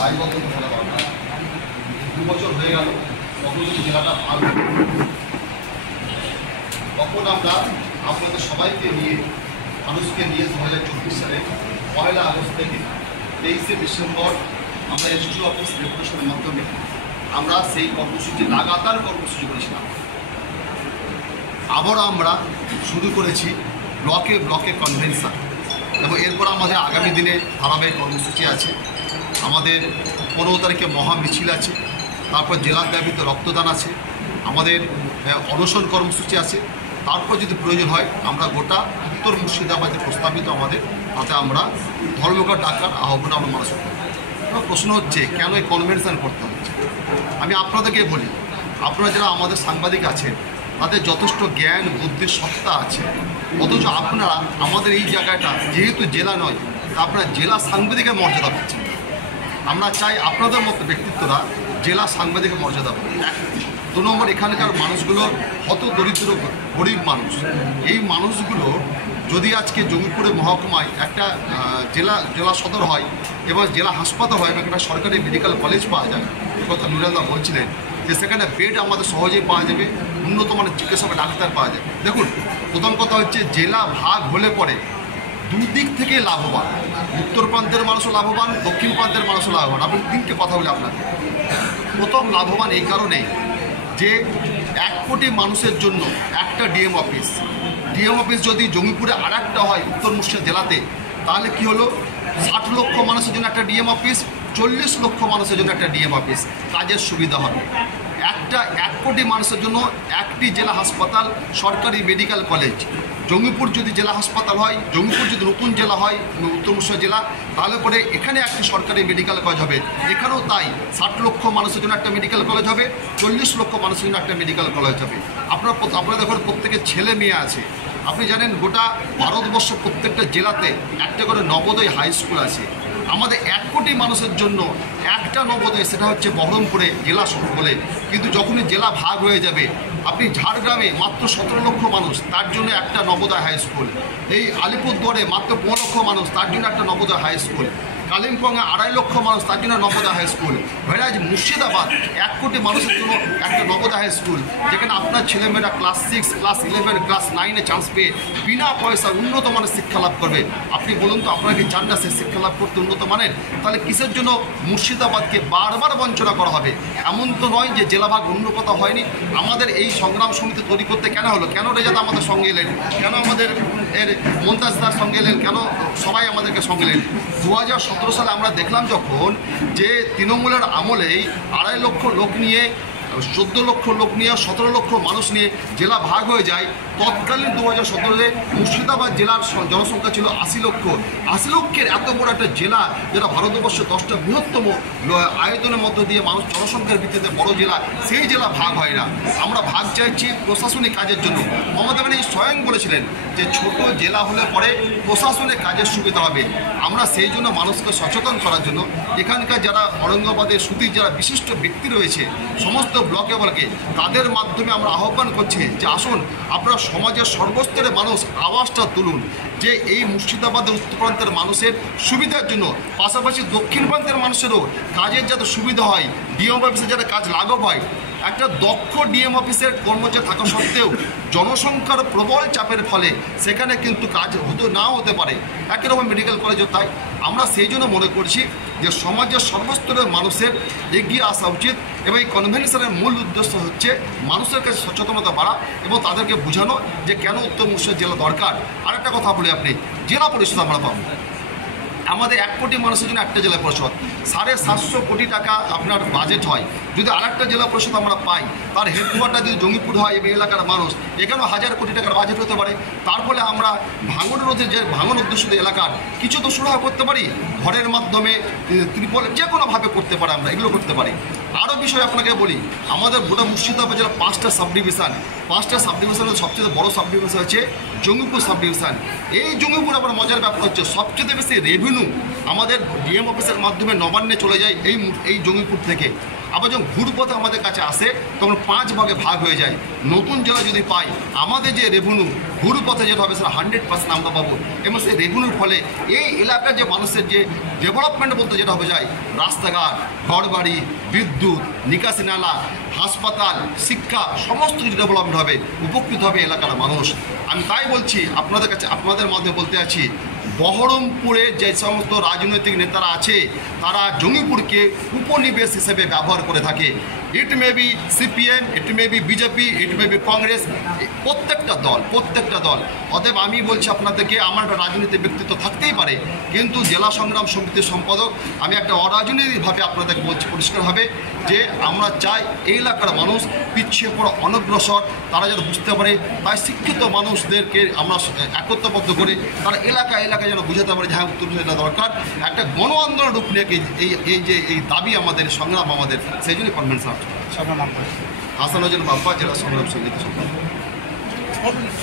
দায়বদ্ধ খেলা দরকার। 2 বছর হয়ে গেল অগ্রগতি জেলাটা ভালো। তখন আমরা আপনাদের সবাইকে নিয়ে মানুষকে নিয়ে 2024 সালে 1 আগস্ট থেকে 23 ডিসেম্বর আমরা এসডি অফিস রেপুটেশনের মাধ্যমে আমরা সেই কর্মসূচি লাগাতার কর্মসূচি করেছিলাম। আবারও আমরা শুরু করেছি ব্লকে ব্লকে কনভেনশন, এবং এরপর আমাদের আগামী দিনে ধারাবাহিক কর্মসূচি আছে। আমাদের 15 তারিখে মহা মিছিল আছে, তারপর জেলাব্যাপী রক্তদান আছে, আমাদের অনশন কর্মসূচি আছে। তারপর যদি প্রয়োজন হয় আমরা গোটা উত্তর মুর্শিদাবাদে প্রস্তাবিত আমাদের তাতে আমরা ধর্মঘট ডাকার আহ্বান আমরা মানুষ করব। প্রশ্ন হচ্ছে কেন এই কনভেনশন করতে হচ্ছে। আমি আপনাদেরকে বলি, আপনারা যারা আমাদের সাংবাদিক আছেন তাদের যথেষ্ট জ্ঞান বুদ্ধির সত্তা আছে, অথচ আপনারা আমাদের এই জায়গাটা যেহেতু জেলা নয়, তা আপনারা জেলা সাংবাদিকের মর্যাদা পাচ্ছেন। আমরা চাই আপনাদের মতো ব্যক্তিত্বরা জেলা সাংবাদিকের মর্যাদা পাবে। 2 নম্বর, এখানকার মানুষগুলো কত দরিদ্র গরিব মানুষ। এই মানুষগুলো যদি আজকে জঙ্গিপুরে মহকুমায় একটা জেলা সদর হয় এবং জেলা হাসপাতাল হয় এবং একটা সরকারি মেডিকেল কলেজ পাওয়া যায়, এ কথা নুরালদা বলছিলেন যে সেখানে বেড আমাদের সহজেই পাওয়া যাবে, উন্নত মানের চিকিৎসক ডাক্তার পাওয়া যাবে। দেখুন, প্রথম কথা হচ্ছে জেলা ভাগ হলে পরে দুদিক থেকে লাভবান, উত্তর প্রান্তের মানুষও লাভবান, দক্ষিণ প্রান্তের মানুষও লাভবান। আপনি দিনকে কথা বলি আপনাকে প্রথম লাভবান এই কারণেই যে 1 কোটি মানুষের জন্য একটা ডিএম অফিস যদি জঙ্গিপুরে আর একটা হয় উত্তর মুর্শিদাবাদ জেলাতে, তাহলে কি হলো 60 লক্ষ মানুষের জন্য একটা ডিএম অফিস, 40 লক্ষ মানুষের জন্য একটা ডিএম অফিস, কাজের সুবিধা হবে। 1 কোটি মানুষের জন্য একটি জেলা হাসপাতাল, সরকারি মেডিকেল কলেজ। জঙ্গিপুর যদি জেলা হাসপাতাল হয়, জঙ্গিপুর যদি নতুন জেলা হয় উত্তর মুর্শিদাবাদ জেলা, তাহলে পরে এখানে একটি সরকারি মেডিকেল কলেজ হবে। এখানেও তাই 60 লক্ষ মানুষের জন্য একটা মেডিকেল কলেজ হবে, 40 লক্ষ মানুষের জন্য একটা মেডিকেল কলেজ হবে। আপনারা দেখুন প্রত্যেকের ছেলে মেয়ে আছে। আপনি জানেন গোটা ভারতবর্ষ প্রত্যেকটা জেলাতে একটা করে নবোদয় হাই স্কুল আছে। আমাদের 1 কোটি মানুষের জন্য একটা নবোদয়, সেটা হচ্ছে বহরমপুরে জেলা বলে। কিন্তু যখনই জেলা ভাগ হয়ে যাবে, আপনি ঝাড়গ্রামে মাত্র 17 লক্ষ মানুষ, তার জন্য একটা নবোদয় হাই স্কুল। এই আলিপুরদুয়ারে মাত্র 15 লক্ষ মানুষ, তার জন্য একটা নবোদয় হাই স্কুল। কালিম্পংয়ে 2.5 লক্ষ মানুষ, তার জন্য নবোদয় হাই স্কুল। ভেরাজ মুর্শিদাবাদ 1 কোটি মানুষের জন্য একটা নবোদয় হাই স্কুল, যেখানে আপনার ছেলেমেয়েরা ক্লাস 6, ক্লাস 11, ক্লাস 9-এ চান্স পেয়ে বিনা পয়সায় উন্নত মানের শিক্ষা লাভ করবে। আপনি বলুন তো, আপনারা কি চান না সে শিক্ষা লাভ করতে উন্নত মানের? তাহলে কিসের জন্য মুর্শিদাবাদকে বারবার বঞ্চনা করা হবে? এমন তো নয় যে জেলাভাগ অন্য কথা হয়নি। আমাদের এই সংগ্রাম সমিতি তৈরি করতে কেন হলো? কেন রেজাদ আমাদের সঙ্গে এলেন? কেন আমাদের মন্তাজদার সঙ্গে এলেন? কেন সবাই আমাদেরকে সঙ্গে এলেন? 2017 সালে আমরা দেখলাম যখন যে তৃণমূলের আমলেই 2.5 লক্ষ লোক নিয়ে, 14 লক্ষ লোক নিয়ে, 17 লক্ষ মানুষ নিয়ে জেলা ভাগ হয়ে যায়। তৎকালীন 2017-এ মুর্শিদাবাদ জেলার জনসংখ্যা ছিল 80 লক্ষ। 80 লক্ষের এত বড় একটা জেলা, যেটা ভারতবর্ষের 10টা বৃহত্তম আয়তনের মধ্য দিয়ে মানুষ জনসংখ্যার ভিত্তিতে বড় জেলা, সেই জেলা ভাগ হয় না। আমরা ভাগ চাইছি প্রশাসনিক কাজের জন্য। মমতা ব্যানার্জি স্বয়ং বলেছিলেন যে ছোট জেলা হলে পরে প্রশাসনিক কাজের সুবিধা হবে। আমরা সেই জন্য মানুষকে সচেতন করার জন্য এখানকার যারা ঔরঙ্গাবাদের সুতির যারা বিশিষ্ট ব্যক্তি রয়েছে সমস্ত ব্লকে ব্লকে, তাদের মাধ্যমে আমরা আহ্বান করছি যে আসুন আপনারা সমাজের সর্বস্তরের মানুষ আওয়াজটা তুলুন, যে এই মুর্শিদাবাদের উত্তর প্রান্তের মানুষের সুবিধার জন্য, পাশাপাশি দক্ষিণ প্রান্তের মানুষেরও কাজের যাতে সুবিধা হয়, ডিএম অফিসে যাতে কাজ লাঘব হয়। একটা দক্ষ ডিএম অফিসের কর্মচারী থাকা সত্ত্বেও জনসংখ্যার প্রবল চাপের ফলে সেখানে কিন্তু কাজ নাও হতে পারে। একই রকম মেডিকেল কলেজও তাই। আমরা সেই জন্য মনে করছি যে সমাজের সর্বস্তরের মানুষের এগিয়ে আসা উচিত, এবং এই কনভেনশনের মূল উদ্দেশ্য হচ্ছে মানুষের কাছে সচেতনতা বাড়া এবং তাদেরকে বোঝানো যে কেন উত্তর মুর্শিদাবাদ জেলা দরকার। আর একটা কথা বলি, আপনি জেলা পরিষদ আমরা পাবো, আমাদের 1 কোটি মানুষের জন্য একটা জেলা পরিষদ, 750 কোটি টাকা আপনার বাজেট হয়। যদি আরেকটা জেলা পরিষদ আমরা পাই, তার হেডকোয়ার্টার যদি জঙ্গিপুর হয় এবং এলাকার মানুষ, এখানেও 1000 কোটি টাকার বাজেট হতে পারে। তার ফলে আমরা ভাঙন রোধে যে ভাঙন অধ্যুষিত এলাকার কিছু তো সুরাহা করতে পারি, ঘরের মাধ্যমে, ত্রিপল, যে কোনোভাবে করতে পারে, আমরা এগুলো করতে পারি। আরও বিষয় আপনাকে বলি, আমাদের গোটা মুর্শিদাবাদ জেলার 5টা সাব ডিভিশনের সবচেয়ে বড় সাব ডিভিশন হচ্ছে জঙ্গিপুর সাব ডিভিশন। এই জঙ্গিপুর আবার মজার ব্যাপার হচ্ছে সবচেয়ে বেশি রেভিনিউ আমাদের ডিএম অফিসের মাধ্যমে নবান্নে চলে যায় এই জঙ্গিপুর থেকে। আবার যখন ঘুরপথে আমাদের কাছে আসে তখন 5 ভাগে ভাগ হয়ে যায়। নতুন জেলা যদি পাই আমাদের যে রেভিনিউ ঘুরপথে যেটা হবে সেটা 100% আমরা পাবো, এবং সেই রেভিনিউর ফলে এই এলাকার যে মানুষের যে ডেভেলপমেন্ট বলতে যেটা হবে যায়, রাস্তাঘাট, ঘরবাড়ি, বিদ্যুৎ, নিকাশি নালা, হাসপাতাল, শিক্ষা, সমস্ত কিছু ডেভেলপমেন্ট হবে, উপকৃত হবে এলাকার মানুষ। আমি তাই বলছি আপনাদের কাছে, আপনাদের মাধ্যমে বলতে আছি, বহরমপুরে যে সমস্ত রাজনৈতিক নেতারা আছে তারা জঙ্গিপুরকে উপনিবেশ হিসেবে ব্যবহার করে থাকে। It may be CPM, it may be BJP, it may be Congress, প্রত্যেকটা দল। অতএব আমি বলছি আপনাদেরকে, আমার একটা রাজনৈতিক ব্যক্তিত্ব থাকতেই পারে, কিন্তু জেলা সংগ্রাম সমিতির সম্পাদক আমি একটা অরাজনৈতিকভাবে আপনাদেরকে বলছি পরিষ্কারভাবে যে আমরা চাই এই এলাকার মানুষ পিছিয়ে পড়া, অনগ্রসর, তারা যাতে বুঝতে পারে। তাই শিক্ষিত মানুষদেরকে আমরা একত্রবদ্ধ করে তারা এলাকায় যেন বুঝাতে পারে যে হ্যাঁ উত্তর এটা দরকার। একটা গণ আন্দোলন রূপ নিয়ে এই দাবি আমাদের, সংগ্রাম আমাদের, সেই জন্যই কনভেনশন। হাসানুজ্জামান বাপ্পা, জেলা সংগ্রাম সমিতি সম্পাদক।